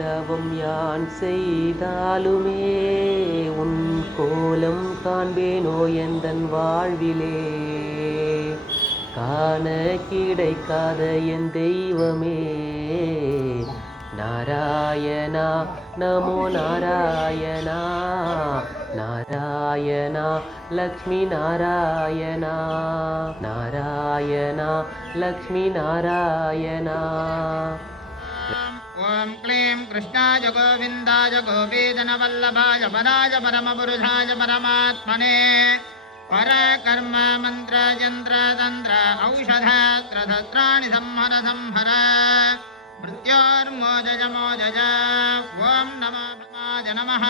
தவம் யான் செய்தாலுமே உன் கோலம் காண்பேனோ எந்தன் வாழ்விலே. காண கிடைக்காத என் தெய்வமே நாராயணா நமோ நாராயணா. நாராயணா லக்ஷ்மி நாராயணா. நாராயணா லக்ஷ்மி நாராயணா. ஓம் க்ளீம் கிருஷ்ணாய கோவிந்தாய கோபீஜனவல்லபாய பராய பரமபுருஷாய பரமாத்மனே பரகர்ம மந்திர யந்திர தந்திர ஔஷதாஸ்திரசஸ்திராணி சம்ஹர சம்ஹர மிருத்யோர்மோஜய மோஜய. ஓம் நமோ பிரமாஜ நமः.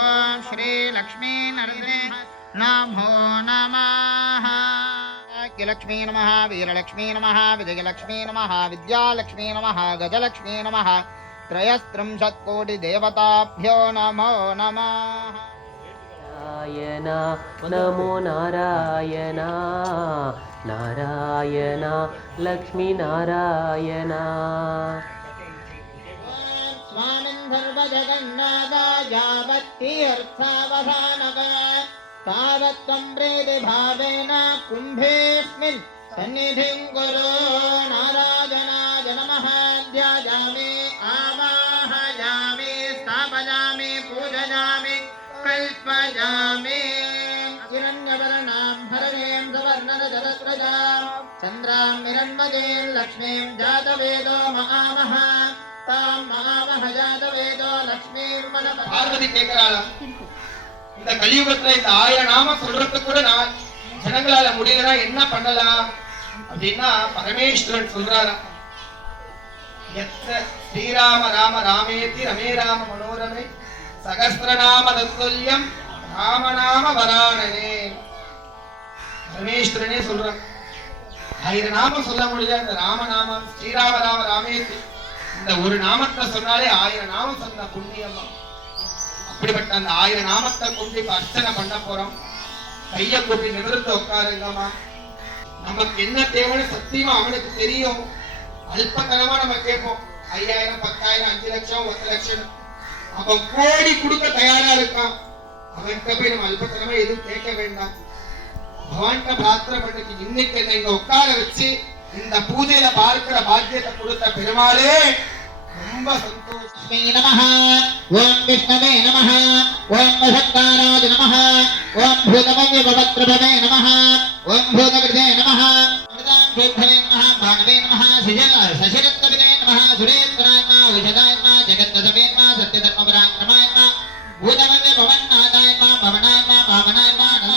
ஓம் ஸ்ரீ லக்ஷ்மீ நரசிம்ஹே நமோ நமः. लक्ष्मी नमः वीरलक्ष्मी नमः विजयलक्ष्मी नमः विद्यालक्ष्मी नमः गजलक्ष्मी नमः त्रयस्त्रिंशत्कोटिदेवताभ्यो नमो नमः. नारायणा नमो नारायणा. नारायणा लक्ष्मी नारायणा. स्वामिन् सर्वजगन्नाथायावत्तीर्थावधानक तावत्त्वं प्रीतिभावेन कुम्भेऽस्मिन् सन्निधिं कुरु. नारायणाय नमः. ध्यायामि आवाहयामि स्थापयामि पूजयामि कल्पयामि. हिरण्यवर्णां हरणीं सुवर्णरजतस्रजां चन्द्रां हिरण्मयीं लक्ष्मीं जातवेदो महामः. तां महामः जातवेदो लक्ष्मीर्मनः. பார்வதி கேக்குறாளா, இந்த கலியுகத்துல இந்த 1000 நாம சொல்றதுக்கு கூட நான் ஜனங்களால முடியலனா என்ன பண்ணலாம் அப்படின்னா பரமேஸ்வரன் சொல்றாரா, எத்த ஸ்ரீராம ராம ராமேதி ரமே ராம மனோரமே சகஸ்ரநாம தத்துல்யம் ராமநாம வராணனே. பரமேஸ்வரனே சொல்றான், 1000 நாமம் சொல்ல முடியல, இந்த ராமநாமம் ஸ்ரீராம ராம ராமேதி இந்த ஒரு நாமத்தை சொன்னாலே 1000 நாமம் சொன்ன புண்ணியமா. அப்படிப்பட்ட அந்த 1000 நாமத்தை கொண்டு இப்ப அர்ச்சனை பண்ண போறோம். கைய கூப்பி நிமிர்ந்து உட்காருங்கம்மா. நமக்கு என்ன தேவைன்னு சத்தியமா அவனுக்கு தெரியும். அல்பத்தனமா நம்ம கேட்போம், 5000 10,000 5 லட்சம் 10 லட்சம். அவன் கோடி கொடுக்க தயாரா இருக்கான். அவன்கிட்ட போய் நம்ம அல்பத்தனமா எதுவும் கேட்க வேண்டாம். பகவான்கிட்ட பிரார்த்தனை பண்ணிட்டு இன்னைக்கு என்ன இங்க உட்கார வச்சு இந்த பூஜையில பார்க்கிற பாக்கியத்தை கொடுத்த பெருமாளே ரொம்ப சந்தோஷம். नमः. ओम विष्णवे नमः. ओम वसत्काराय नमः. ओम भूतमव्यपवक्त्रभवे नमः. ओम भूतकृते नमः. अमृतां भूतभवे नमः. भानवे नमः. शशिरत्नविदे नमः. सुरेन्द्राय नमः. विशदाय नमः. जगत्तदवे नमः. सत्यधर्मपराक्रमाय नमः. भूतमव्यपवन्नादाय नमः. भवनाय नमः. भावनाय नमः. नमः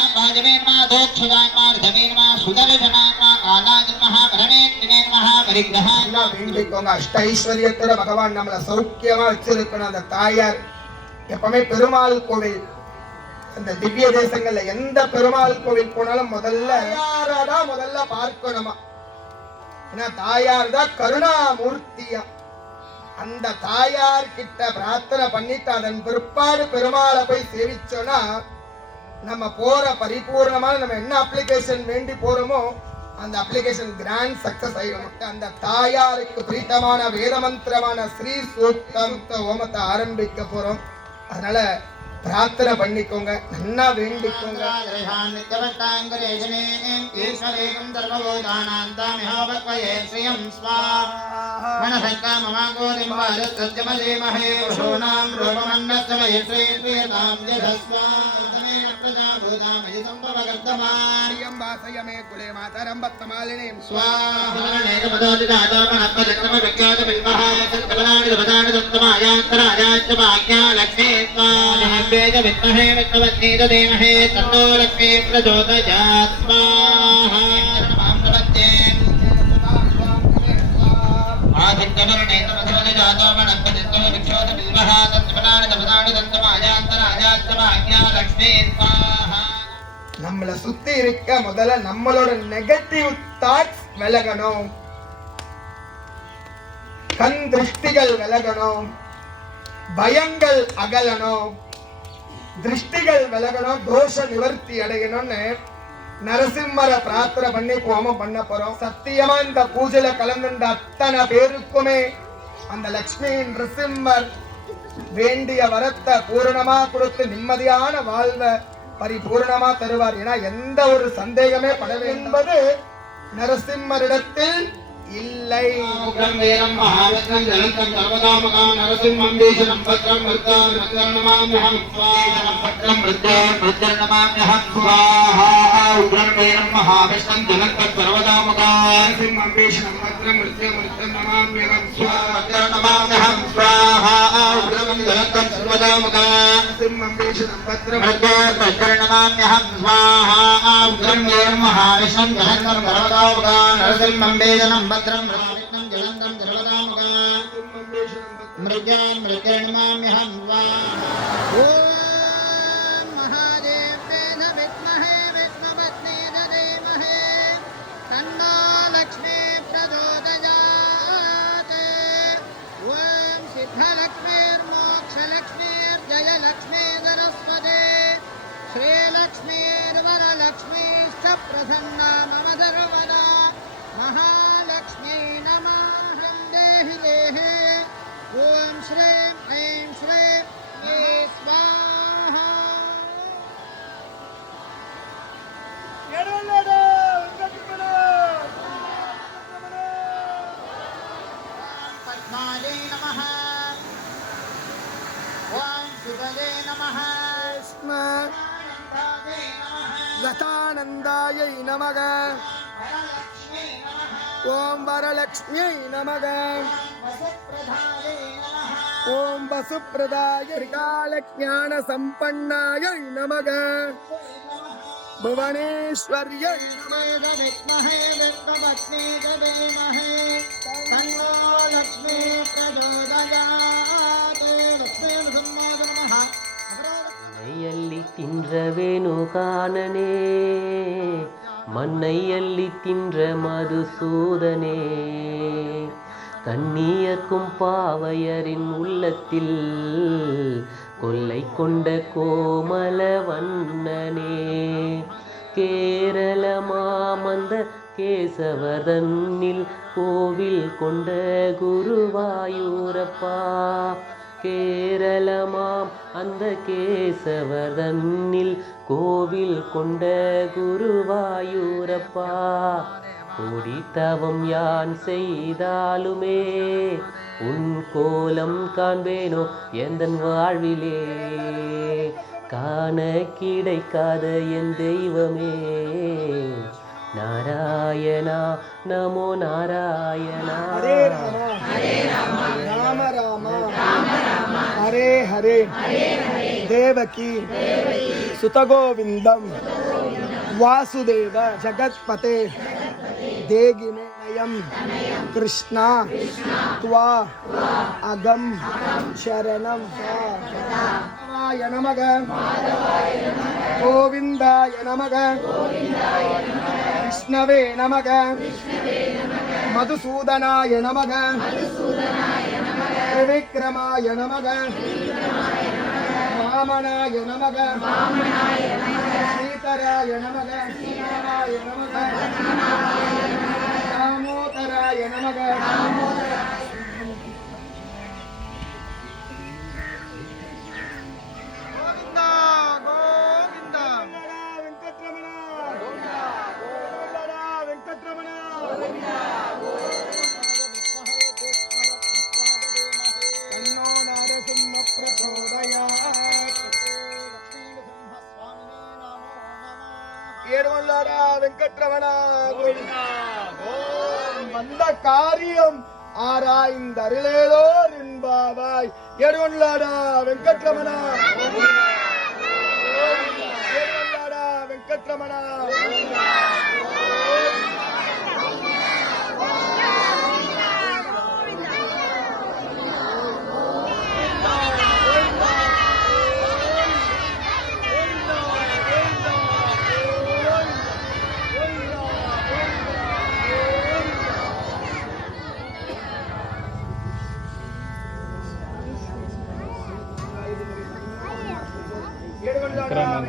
नमः. दोक्षदाय नमः. ऋतवे नमः. सुदर्शनाय नमः. कालाय नमः. परमेत्रिणे नमः. परिग्रहाय नमः. வேண்டிக்கோங்க. அஷ்ட ஐஸ்வரியத்தோட பகவான் நம்மள சௌக்கியமா வச்சிருக்கணும். அந்த தாயார் எப்பவுமே பெருமாள் கோவில், அந்த திவ்ய தேசங்கள்ல எந்த பெருமாள் கோவில் போனாலும் முதல்ல தாயாரதான் முதல்ல பார்க்கணுமா. ஏன்னா தாயார் தான் கருணாமூர்த்தியா. அந்த தாயார் கிட்ட பிரார்த்தனை பண்ணிட்டு அதன் பிற்பாடு பெருமாளை போய் சேவிச்சோம்னா நம்ம போற பரிபூர்ணமான நம்ம என்ன அப்ளிகேஷன் வேண்டி போறோமோ அந்த அப்ளிகேஷன் கிராண்ட் சக்சஸ் ஆயிடும். அந்த தாயாருக்கு பிரீத்தமான வேத மந்திரமான ஸ்ரீ சூக்தம் ஹோமத்தை ஆரம்பிக்க போறோம். அதனால பிரார்த்தனை பண்ணிக்கோங்க, நல்லா வேண்டிக்கோங்க. विद्महे विष्णुवन्नेत देमहे तन्नो लक्ष्मी प्रचोदयात् स्वाहा. आदित्यवर्णेन मधुरजातो वनस्पतितो विक्षोध बिल्वः तत्पदानि तपदानि दन्तमायान्तरायाच्चमाज्ञा लक्ष्मी स्वाहा. நம்மள சுத்தி இருக்க முதல்ல நம்மளோட நெகட்டிவ் தாட்ஸ் விலகணும், கண் திருஷ்டிகள் விலகணும், பயங்கள் அகலணும், திருஷ்டிகள் விலகணும், தோஷ நிவர்த்தி அடையணும்னு நரசிம்மரை பிரார்த்தனை பண்ணி ஹோமம் பண்ண போறோம். சத்தியமா இந்த பூஜையில கலந்துட்ட அத்தனை பேருக்குமே அந்த லக்ஷ்மி நிருசிம்மர் வேண்டிய வரத்தை பூரணமா கொடுத்து நிம்மதியான வாழ்வை பரிபூர்ணமா தருவார். ஏன்னா எந்த ஒரு சந்தேகமே படவே என்பது நரசிம்மரிடத்தில் இல்லை. உக்ரம் மகாவத்ரம் ஜலந்தம் சர்வதாமகாம் நரசிம்மம் தேசனம் பத்ரம் மிருத்யம் மிருத்யர்ணமாம்யஹம் ஸ்வாஹா பத்ரம் மிருத்யர்ணமாம்யஹம் ஸ்வாஹா. உக்ரம் வீரம் மகாவிஷ்ணும் ஜலந்தம் சர்வதாமகாம் நரசிம்மம் தேசனம் பத்ரம் மிருத்யர்ணமாம்யஹம் ஸ்வாஹா மிருத்யர்ணமாம்யஹம் ஸ்வாஹா. உக்ரம் ஜலந்தம் சர்வதாமகாம் நரசிம்மம் தேசனம் பத்ரம் மிருத்யர்ணமாம்யஹம் ஸ்வாஹா. உக்ரம் வீரம் மகாவிஷ்ணும் ஜலந்தம் சர்வதாமகாம் நரசிம்மம் தேசனம் भद्रं विष्णुं जलन्तं सर्वदामगां मृगान् मृगेणमाम्यहं स्वाहा. ॐ महादेव्ये न विद्महे विष्णुपत्नीच धीमहि तन्नो लक्ष्मी प्रचोदयात्. ॐ सिद्धलक्ष्मीर्मोक्षलक्ष्मीर्जयलक्ष्मी सरस्वती श्रीलक्ष्मीर्वरलक्ष्मीश्च प्रसन्ना मम सर्वदा. महालक्ष्मी नमः देहि देहे. ओम श्रीं ऐं श्रीं स्वाहा. पद्मायै नमः. ओम सुभगे नमः. गतानन्दायै नमः. ओम वरलक्ष्म्यै नमः. ओम वसुप्रदाय त्रिकालज्ञान संपन्नायै नमः. भुवनेश्वर्यै नमः. विद्महे विष्णुपत्नीच धीमहि तन्नो लक्ष्मी प्रचोदयात्. लक्ष्मी नृसिंहाय नमः. மையள்ளி தின்ற வேணுகானனே மண்ணை அள்ளி தின்ற மதுசூதனே கண்ணியர்க்கும் பாவையரின் உள்ளத்தில் கொல்லை கொண்ட கோமல வண்ணனே கேரள மாமந்த கேசவதன்னில் கோவில் கொண்ட குருவாயூரப்பா கேரளமாம் அந்த கேசவதன்னில் கோவில் கொண்ட குருவாயூரப்பா கோடி தவம் யான் செய்தாலுமே உன் கோலம் காண்பேனோ எந்தன் வாழ்விலே காண கிடைக்காத என் தெய்வமே நாராயணா நமோ நாராயணா. राम राम हरे हरे देवकी सुतगोविंदम वासुदेव जगत्पते देगिने नयम कृष्णा त्वा अगम शरणम माधवाय नमः. गोविंदाय नमः. विष्णवे नमः. मधुसूदनाय नमः. त्रिविक्रमाय नमः. वामनाय नमः. श्रीधराय नमः. दामोदराय नमः. गोविंदा गोविंदा वेंकटरमण गोविंदा वेंकटरमण तन्नो नरसिंह प्रचोदयात्. ஏடுமல்லாடா வெங்கட்ரமணா கோவிந்தா. வந்த காரியம் ஆராய்ந்தருளேலோ நின்பாவாய். ஏடுமல்லாடா வெங்கட்ரமணா ஏடுமல்லாடா வெங்கட்ரமணா.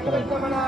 வெங்கட்ரமணா